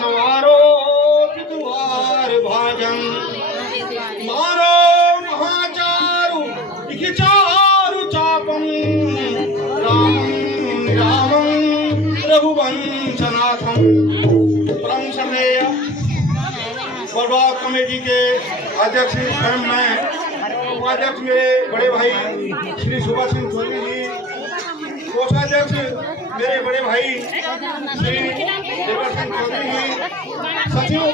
सवारो द्वार भाजन मारो महाचारु चारु चापम रामं रामं रघुवंशनाथम। परम श्रद्धेय बलवान कमेटी के अध्यक्ष स्वयं मैं, उपाध्यक्ष मेरे बड़े भाई श्री सुभाष सिंह चौधरी जी, कोषाध्यक्ष मेरे बड़े भाई श्री देवर सिंह चौधरी जी, सचिव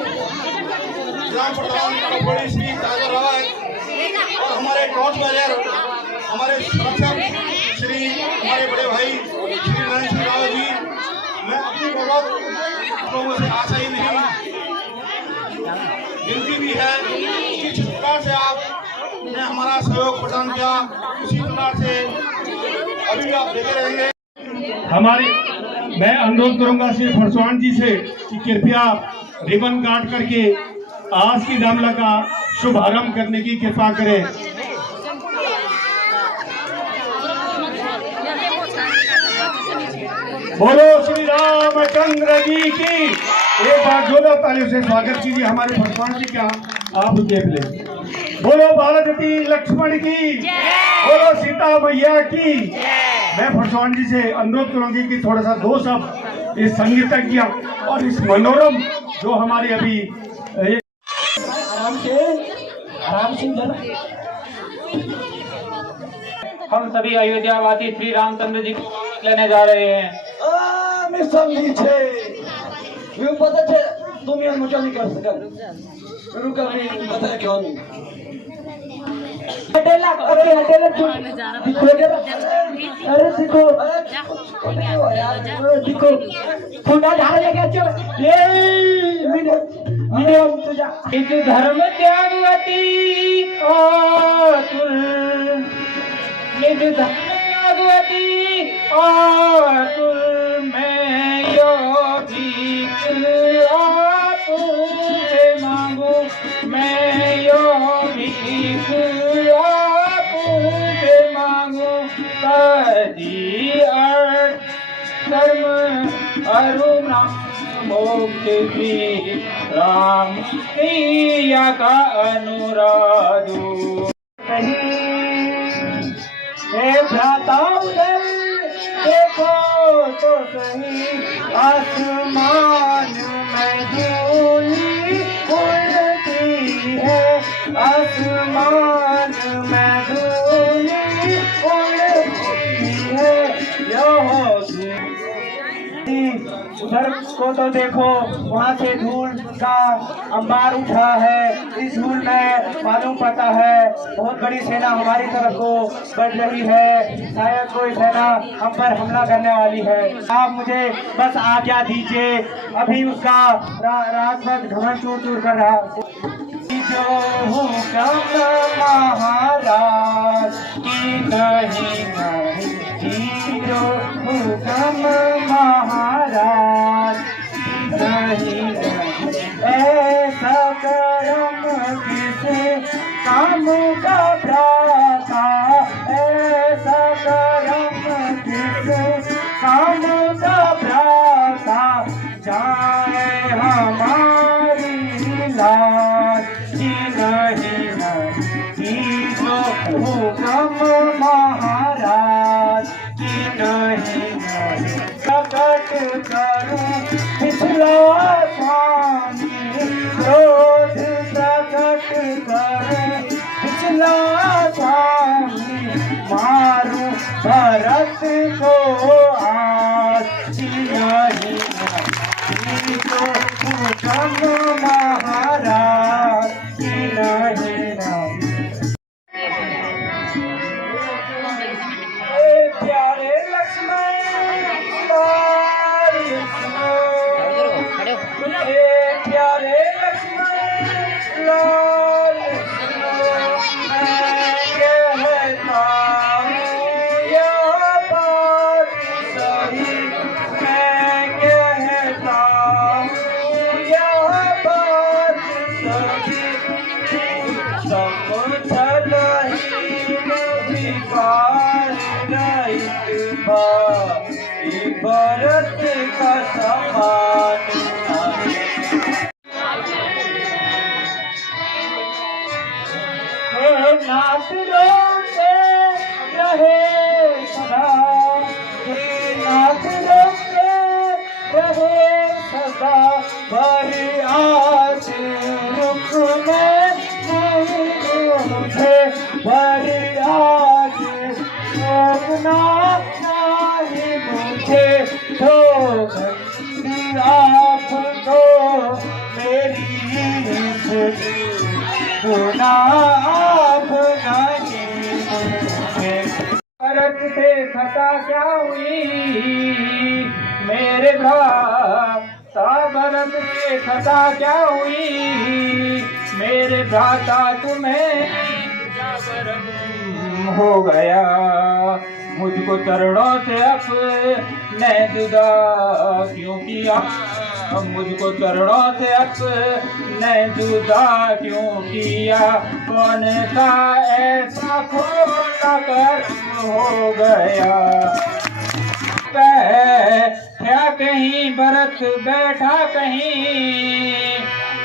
ग्राम प्रधान बड़ी श्री ताजा राय और हमारे टॉर्च बाजार हमारे संरक्षक श्री हमारे बड़े भाई श्री नरेंद्र सिंह राव जी। मैं अपनी बहुत लोगों से आशा ही नहीं, गिनती भी है कि जिस प्रकार से आपने हमारा सहयोग प्रदान किया उसी प्रकार से अभी भी आप देते रहेंगे। मैं अनुरोध करूंगा श्री फरसवान जी से कि कृपया रिबन काट करके आज की रामलीला का शुभारंभ करने की कृपा करें। बोलो श्री रामचंद्र जी की। एक बार जोरदार तालियों से स्वागत कीजिए हमारे फरसवान जी का। आप देख ले। बोलो भारती लक्ष्मण की, बोलो सीता मैया की। मैं फरसवान जी से अनुरोध करूंगी कि थोड़ा सा दो शब्द इस संगीतज्ञ और इस मनोरम जो हमारे अभी आराम से हम सभी अयोध्यावासी श्री रामचंद्र जी को लेने जा रहे हैं। पता है तुम यार मुझे नहीं कर सकते, रुका नहीं पता है क्यों नहीं। अरे देखो देखो थोड़ा ढाल लेके चल ये मीडियम तुझा इस धर्म त्यागवती आतुर, इस धर्म त्यागवती आतुर मैं यो भीख आपसे मांगू, मैं यो भीख आपसे मांगू। कदी अर्थ धर्म अरुण मोक्ष की राम प्रिया का अनुराधु हे भ्राता उधर देखो तो सही, आसमान में धूली उड़ती है, आसमान में धूली उड़ती है। उधर को तो देखो वहाँ से धूल का अंबार उठा है। इस धूल में मालूम पड़ता है बहुत बड़ी सेना हमारी तरफ को बढ़ रही है, शायद कोई सेना हम पर हमला करने वाली है। आप मुझे बस आज्ञा दीजिए, अभी उसका राजपथ घमंड चूर कर रहा। जो हुक्म महाराज की नहीं जो हुक्म महाराज नहीं ऐसा करम किसे काम का भ्राता, ऐसा करम किसे काम का भ्राता। जाए हमारी लाज की नहीं जो हुक्म महाराज की नहीं प्रकट करूं पिछला स्वामी, क्रोध प्रकट करूं पिछला स्वामी, मारूं भरत को आज की नहीं का पर आज रुक में मुझे पर आज रोकना नहीं मुझे तो आपको मेरी सुना आप नहीं मुझे भारत से खता क्या हुई मेरे भ्राता भारत से खता क्या हुई मेरे भ्राता तुम्हें हो गया मुझको चरणों से अपने जुदा क्यों किया मुझको चरणों से अपने जुदा क्यों किया कौन सा ऐसा खोला कर हो गया क्या कहीं भरत बैठा कहीं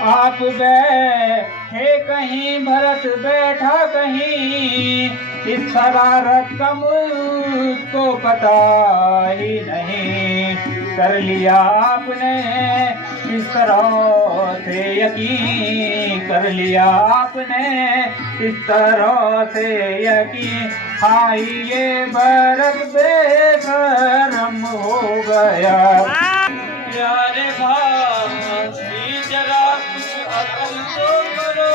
आप बैठे कहीं भरत बैठा कहीं इस शरारत का मुझको पता ही नहीं कर लिया आपने इस तरह से यकीन कर लिया आपने इस तरह से यकीन हाय ये भरत बेशरम हो गया प्यारे भाई जरा कुछ अकल तो करो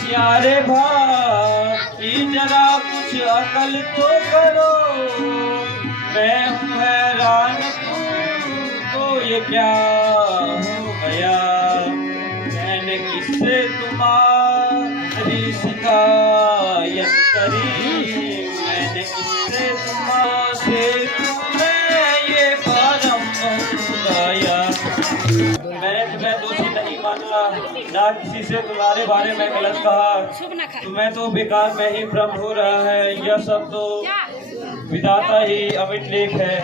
प्यारे भाई जरा कुछ अकल तो करो मैं हूँ हैरान तुमको ये क्या हो गया मैंने किससे तुम्हारी शिकायत करी मैंने किससे तुम्हारे तुम्हें ये भरम गया मैंने तुम्हें दोषी नहीं माना ना किसी से तुम्हारे बारे में गलत कहा तुम्हें तो बेकार में ही भ्रम हो रहा है यह सब तो विधाता ही अमिट लेख है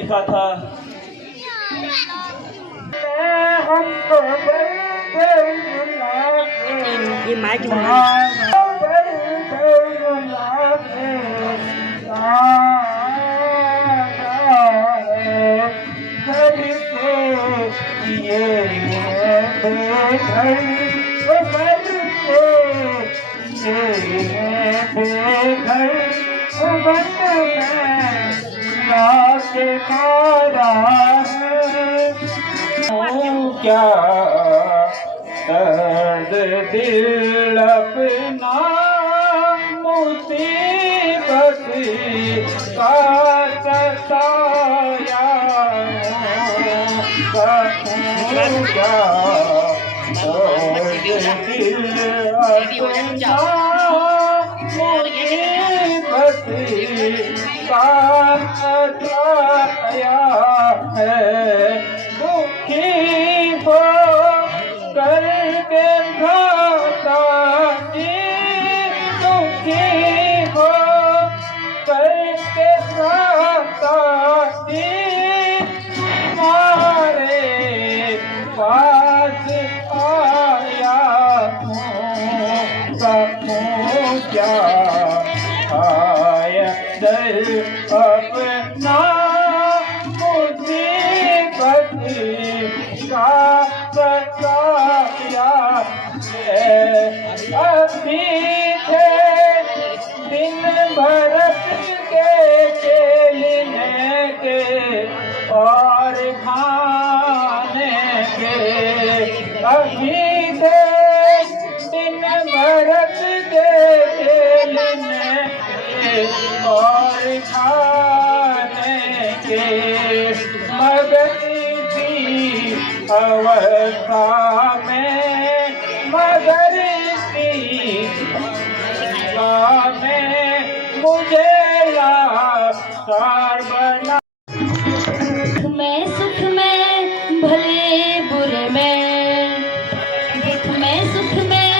लिखा था ये माइक क्या दर्द दिल अपना मुसीबत का सताया क्या दर्द दिल अपना मुसीबत का सताया है दुखी हो करके भ्राता जी दुखी हो करके भ्राता जी तुम्हारे पास आया हूँ क्या आया दर अपना मुसीबत और खाने के कभी दे दिन भरत के खेलने के और खाने के मगर इसी अवस्था में मगर इसी में मुझे लाचार बना। मैं सुख में भले बुरे में दुख में सुख में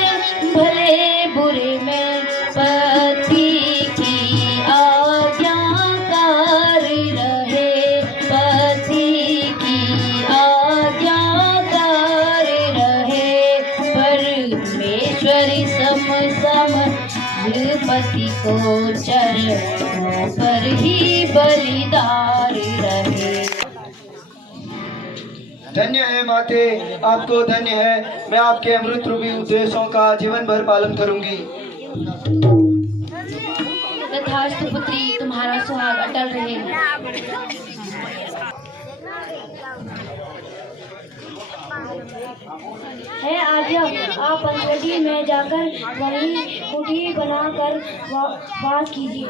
भले बुरे में पति की आज्ञाकार रहे पति की आज्ञाकार रहे परमेश्वरी सम पति को चरणों पर ही बलिदार रहे। धन्य है माते, आपको धन्य है। मैं आपके अमृत रूपी उपदेशों का जीवन भर पालन करूंगी। तथास्तु पुत्री, तुम्हारा सुहाग अटल रहे। है आज्ञा, आप पंचवटी में जाकर वहीं कुटी बनाकर वास कीजिए।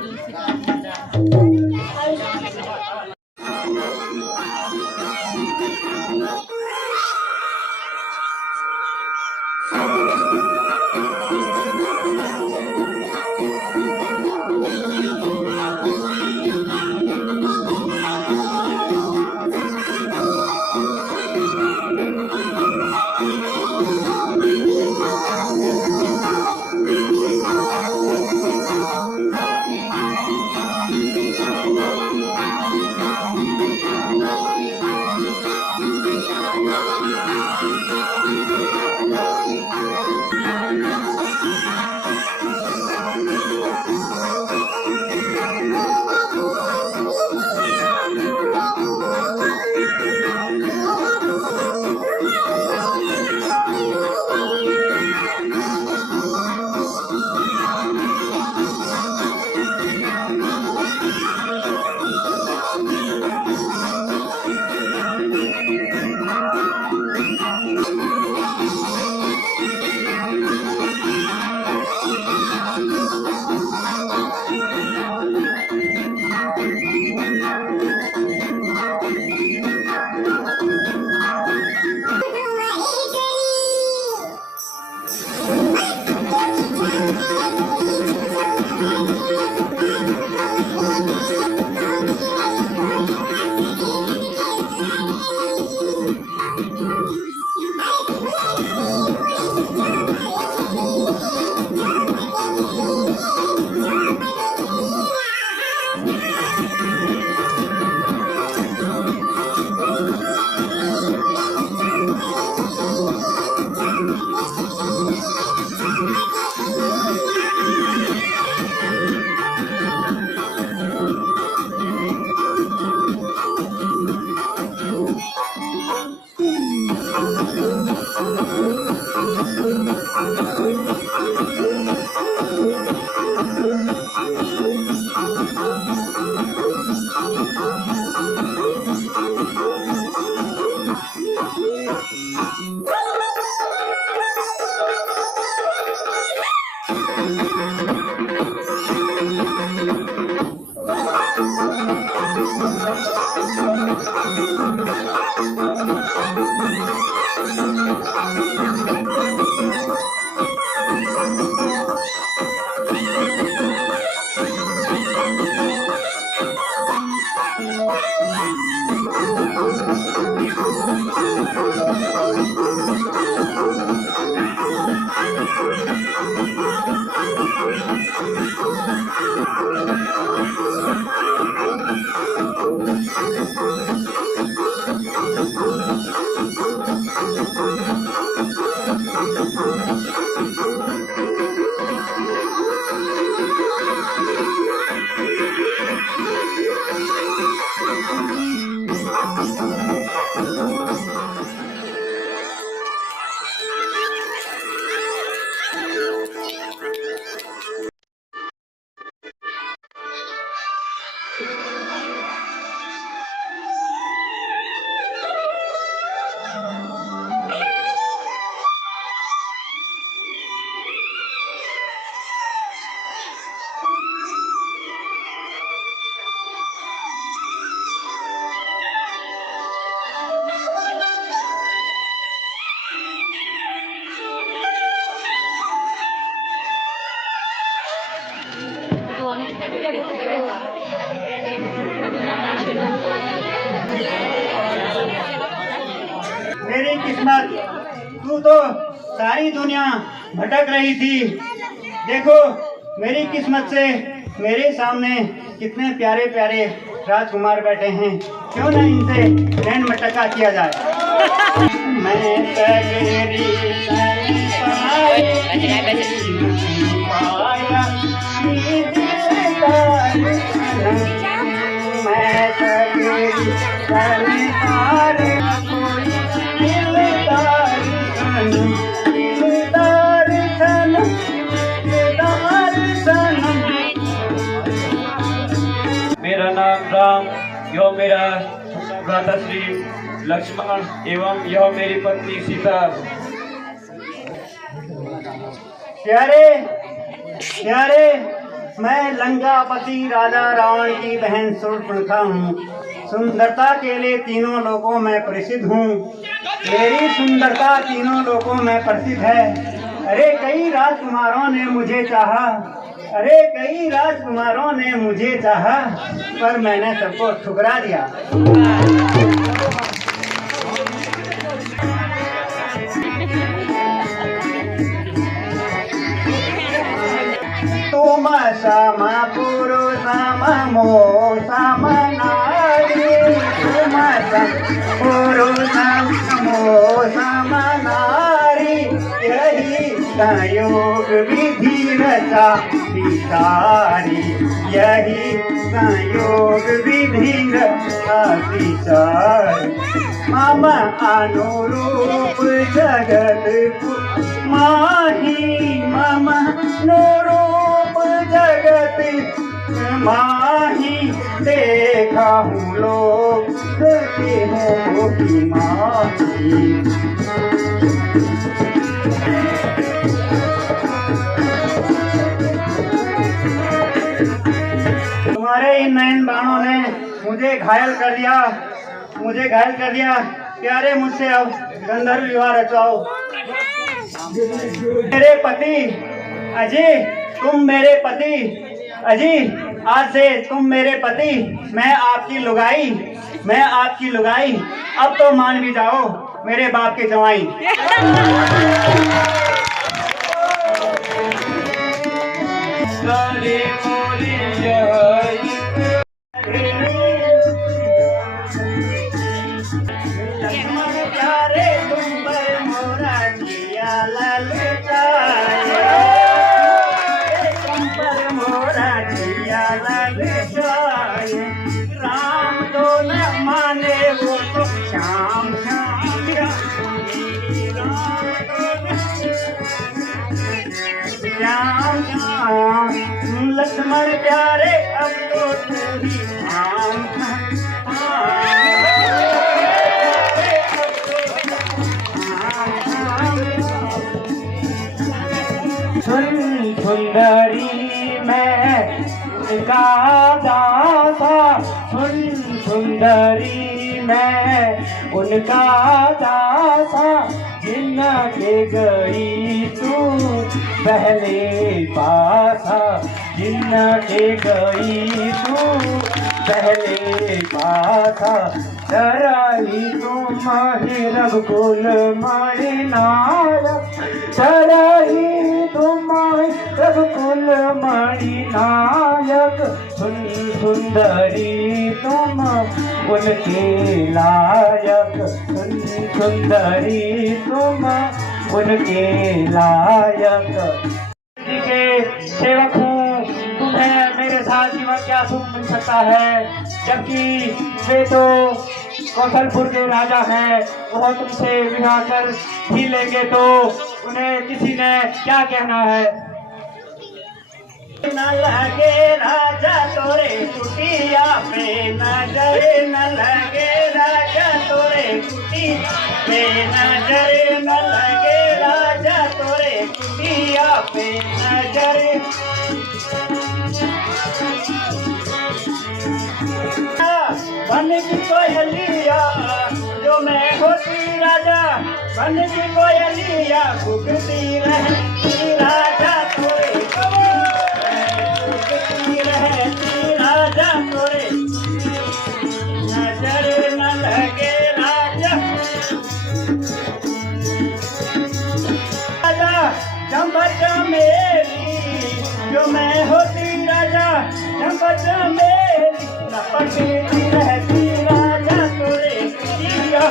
किस्मत, तू तो सारी दुनिया भटक रही थी। देखो मेरी किस्मत से मेरे सामने कितने प्यारे प्यारे राजकुमार बैठे हैं, क्यों ना इनसे बैंड मटका किया जाए। मैं सगेरी मेरा नाम राम, यह मेरा भ्राता श्री लक्ष्मण एवं यह मेरी पत्नी सीता। प्यारे प्यारे, मैं लंकापति राजा रावण की बहन शूर्पणखा हूँ। सुंदरता के लिए तीनों लोकों में प्रसिद्ध हूँ। मेरी सुंदरता तीनों लोकों में प्रसिद्ध है। अरे कई राजकुमारों ने मुझे चाहा, अरे कई राजकुमारों ने मुझे चाहा, पर मैंने सबको ठुकरा दिया। तुम सम पुरुष मो सम नारी, तुम सम पुरुष मो सम नारी, यही संयोग विधि रचा विचारी, यही संयोग विधि रचा विचारी। मम अनुरूप जगत माही, मम अनुरूप जगत माही, देखा हूँ लोग के हो की माही। तुम्हारे इन नयन बाणों ने मुझे घायल कर दिया, मुझे घायल कर दिया। प्यारे मुझसे अब गंधर्व विवाह रचाओ। मेरे पति अजय, तुम मेरे पति अजय, आज से तुम मेरे पति, मैं आपकी लुगाई, मैं आपकी लुगाई। अब तो मान भी जाओ मेरे बाप के जवाई। राम तो न माने वो तो श्याम श्याम, श्याम श्याम। लक्ष्मण प्यारे अब तो तू ही श्याम सुंदरी मैं उनका दासा, सुंदरी मैं उनका दासा, जिनके गई तू पहले पासा, जिनके गई तू पहले पासा। चराई तुम ही रघुकुल मणि नायक, चराई तुम रघुकुल मणि नायक। सुंदरी तुम उनके लायक, सुंदरी तुम उनके लायक। जी के सेवक हूँ, तुम्हें मेरे साथ जीवन क्या सुख मिल सकता है, जबकि वे तो कौशलपुर के राजा हैं। वह तुमसे विवाह कर ही लेंगे तो उन्हें किसी ने क्या कहना है। न लगे राजा तोरे कुटिया पे नजर, न लगे राजा तोरे कुटिया पे नजर, न लगे राजा तोरे कुटिया पे नजर। बन की कोयलिया जो मैं होती राजा, बन की कोयलिया फूकती रहती राजा तोरे, फूकती रहती राजा तोरे, नजर न लगे राजा। चंपा चमेली जो मैं होती राजा, चंपा चमेली लपटती रहती राजा तोरे दिया,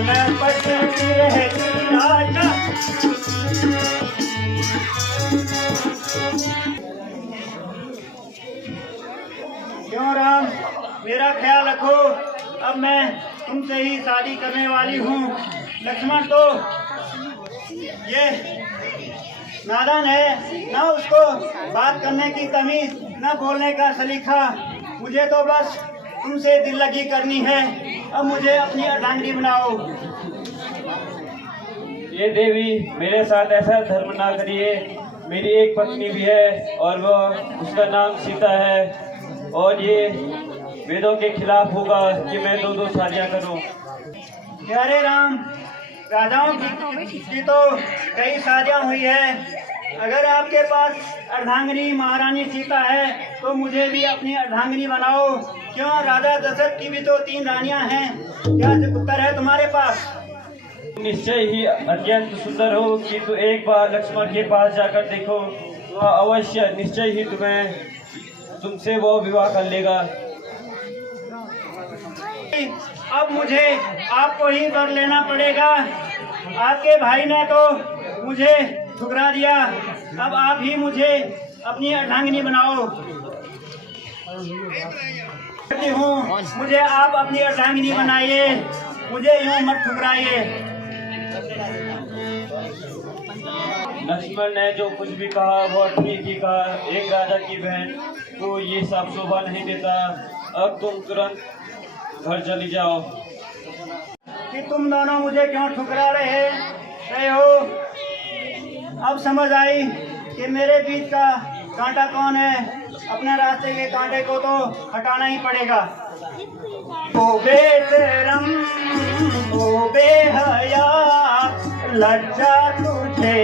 लपटती रहती राजा। क्यों राम, मेरा ख्याल रखो, अब मैं तुमसे ही शादी करने वाली हूँ। लक्ष्मण तो ये नादान है, ना उसको बात करने की तमीज, ना बोलने का सलीका। मुझे तो बस तुमसे दिल लगी करनी है, अब मुझे अपनी अर्धांगिनी बनाओ। ये देवी मेरे साथ ऐसा धर्म ना करिए, मेरी एक पत्नी भी है और वो उसका नाम सीता है, और ये वेदों के खिलाफ होगा कि मैं दो शादियां करूं। प्यारे राम, राजाओं की तो कई शादियां हुई है। अगर आपके पास अर्धांगिनी महारानी सीता है तो मुझे भी अपनी अर्धांगिनी बनाओ। क्यों, राजा दशरथ की भी तो 3 रानियां हैं। क्या उत्तर है तुम्हारे पास? निश्चय ही अत्यंत सुंदर हो कि तू एक बार लक्ष्मण के पास जाकर देखो, वह अवश्य निश्चय ही तुमसे वो विवाह कर लेगा। अब मुझे आपको ही वर लेना पड़ेगा। आपके भाई ने तो मुझे ठुकरा दिया, अब आप ही मुझे अपनी अर्धांगिनी बनाओ। हूँ, मुझे आप अपनी अर्धांगिनी बनाइए, मुझे यूं मत ठुकराइए। लक्ष्मण ने जो कुछ भी कहा वो ठीक ही कहा। एक राजा की बहन को ये सब शोभा नहीं देता। अब तुम तुरंत घर चली जाओ। कि तुम दोनों मुझे क्यों ठुकरा रहे हो? अब समझ आई कि मेरे बीच का कांटा कौन है। अपने रास्ते के कांटे को तो हटाना ही पड़ेगा। ओ बेशरम, ओ बेहया, लज्जा तुझे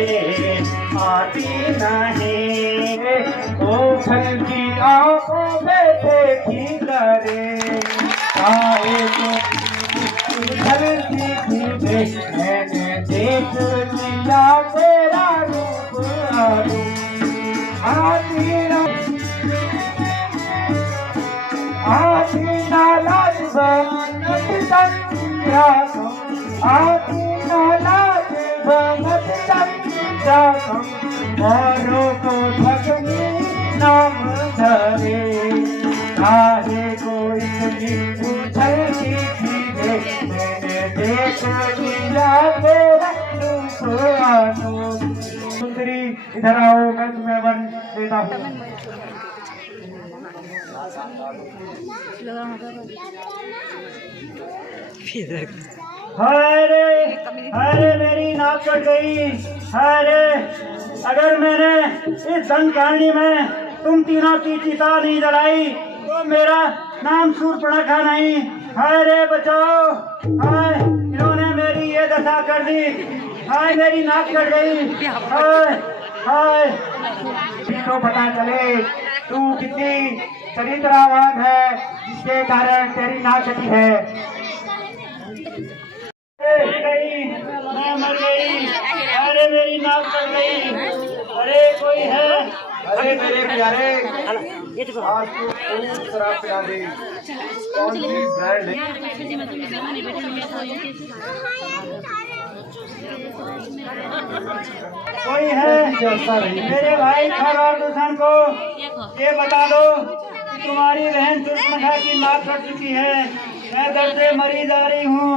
आती नहीं। ओ फल की आंखों में देखी करे, आए तो मैंने देख लिया तेरा रूप। आतीना लाज बनत संग्राम, आतीना लाज बनत संग्राम, औरों को ठगनी नाम धरे। काहे को इतनी उछलती थी, मैंने देख लिया तेरा रूप। सुंदरी इधर आओ, मैं तुम्हें वन देता हूँ। अरे मेरी नाक कट गई। अरे अगर मैंने इस धनकारिणी में तुम तीनों की चिता नहीं जलाई तो मेरा नाम शूर्पणखा नहीं। अरे बचाओ, हाय इन्होंने मेरी ये दशा कर दी। हाय मेरी नाक कट गई। हाय हाय, तो पता चले तू कितनी चरित्रवान है जिसके कारण तेरी नाक कटी है। मैं मर गई। अरे मेरी नाक कट गई। अरे कोई है? अरे मेरे प्यारे, आज तो खूब शराब पिला दे। कौन सी ब्रांड है? कोई है? मेरे भाई खरौर दूषण को ये बता दो कि तुम्हारी बहन शूर्पणखा की नाक कट चुकी है। मैं दर्द से मरी जा रही हूँ।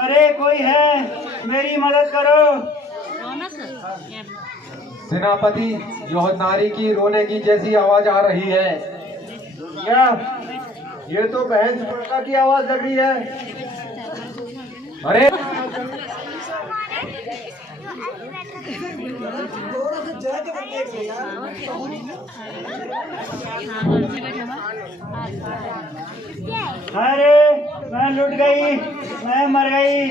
अरे कोई है? मेरी मदद करो। सेनापति, यह नारी की रोने की जैसी आवाज आ रही है। क्या ये तो बहन शूर्पणखा की आवाज लग रही है? अरे अरे मैं लुट गई, मैं मर गई।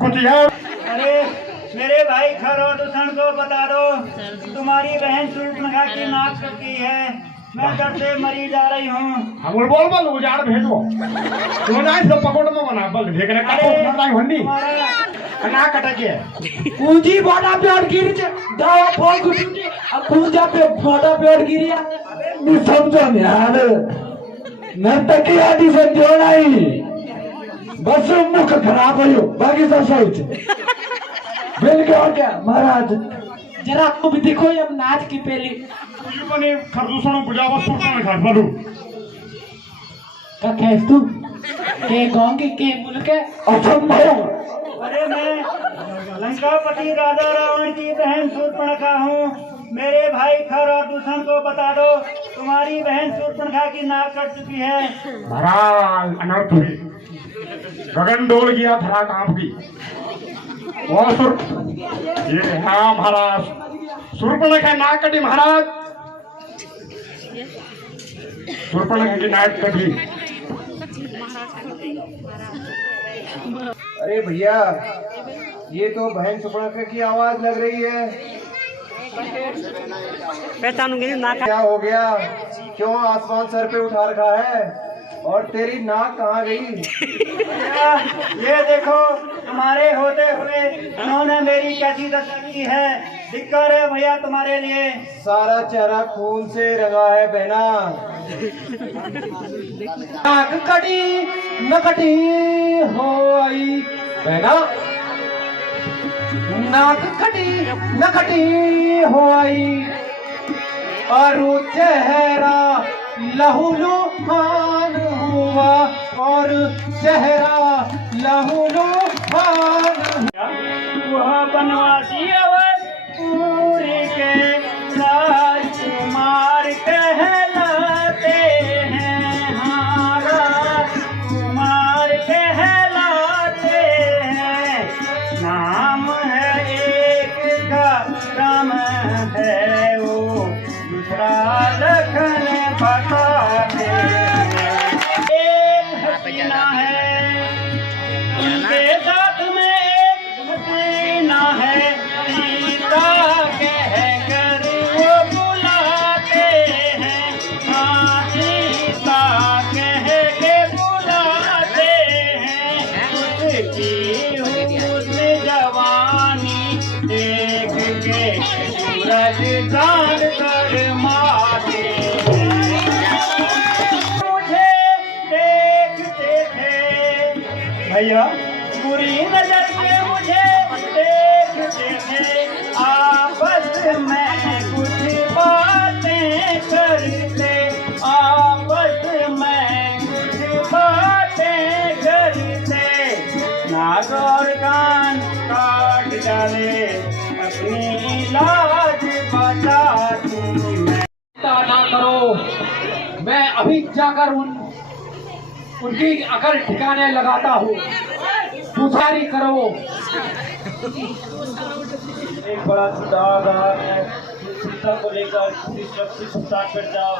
कुछ यार, अरे मेरे भाई खरौर दूषण को बता दो तुम्हारी बहन शूर्पणखा की नाक कटी है। मैं दर्द से मरी जा रही हूँ। हम बोल उजाड़ भेजो। तुम जाए सब पकड़ में बना बल भेगने का तो नहीं हंडी। ना कटके पूंजी बोटा पे और गिर जे दावा फोन कुछ अब पूंजा पे बोटा पे और गिरिया नहीं समझो यार नर्तकी आदि से जोड़ा ही बस मुख खराब हो बाकी सब सही थे मिल के और क्या महाराज जरा आपको भी देखो ये अब नाच की पहली बने खरदूसणों बुझावा सुरता में घाट बालू का कैस तू के गांव के मुल्क है असंभव अरे मैं लंकापति राजा रावण की बहन शूर्पणखा हूँ। मेरे भाई खर और दूषण को बता दो तुम्हारी बहन शूर्पणखा की नाक कट चुकी है। महाराज अनर्थ हुई गगन डोल गया धरा कांप गई वो सुर ये हाँ महाराज शूर्पणखा नाक कटी महाराज शूर्पणखा की नाक कटी अरे भैया ये तो बहन शूर्पणखा की आवाज लग रही है। पहचानूंगी नाक। क्या हो गया? क्यों आसमान सर पे उठा रखा है और तेरी नाक कहाँ गई? ये देखो तुम्हारे होते हुए उन्होंने मेरी कैसी दशा की है। धिक्कार है भैया तुम्हारे लिए। सारा चेहरा खून से रंगा है बहना। नाक कटी न कटी हो आई बहना, नाक कटी न कटी हो आई और चेहरा लहू लुहान हुआ और चेहरा लहू लुहान। वह बनवासी पूरी के राजकुमार कहलाते हैं। हाँ राजकुमार कहलाते हैं। नाम है एक का राम है वो दूसरा लखन बताते हैं। एक हसीना है उनके साथ में एक हसीना है। सीता कह कर वो बुलाते हैं। हाँ सीता कह के बुलाते हैं। उसकी हुस्न जवानी देख के सूरज चांद शर्माते हैं। मुझे देखते थे भैया बुरी नजर से मुझे देखते थे। आपस में कुछ बातें करते, आपस में कुछ बातें करते। नाक और कान काट डाले अपनी लाज बचाती मैं। ना करो, मैं अभी जाकर उनकी अकल ठिकाने लगाता हूँ। पुजारी करो। एक बड़ा सुधार रहा है। सीता को लेकर सुरक्षित स्थान पर जाओ।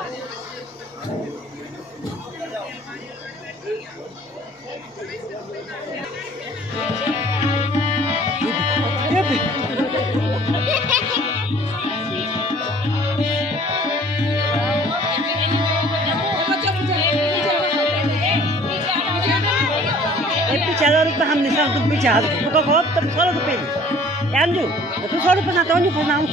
पीछे 1000 रुपये हम निशान तुम पीछे हाथ तो खो तब 16 रुपये अंजू तू 100 रुपये ना तो अंजू फसाऊं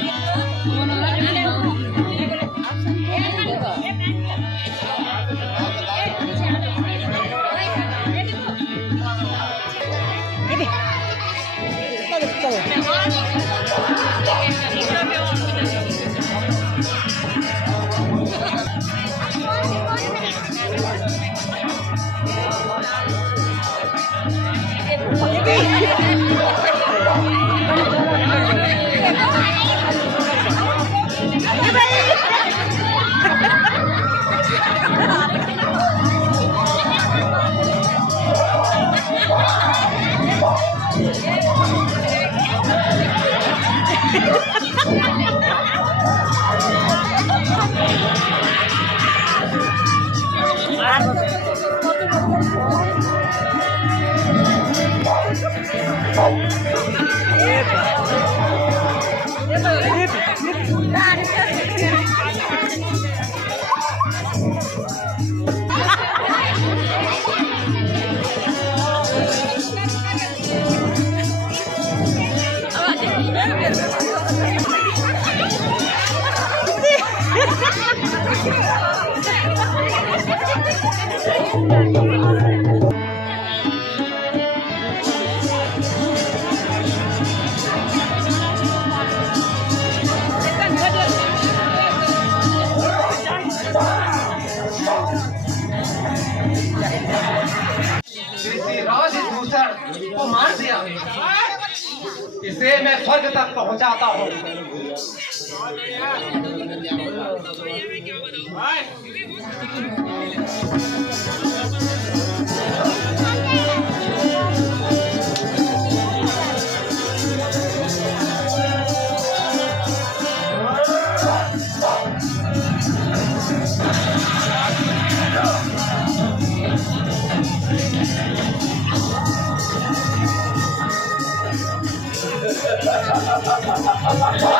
को मार दिया, इसे मैं स्वर्ग तक पहुंचाता हूँ। Ha ha ha ha ha ha!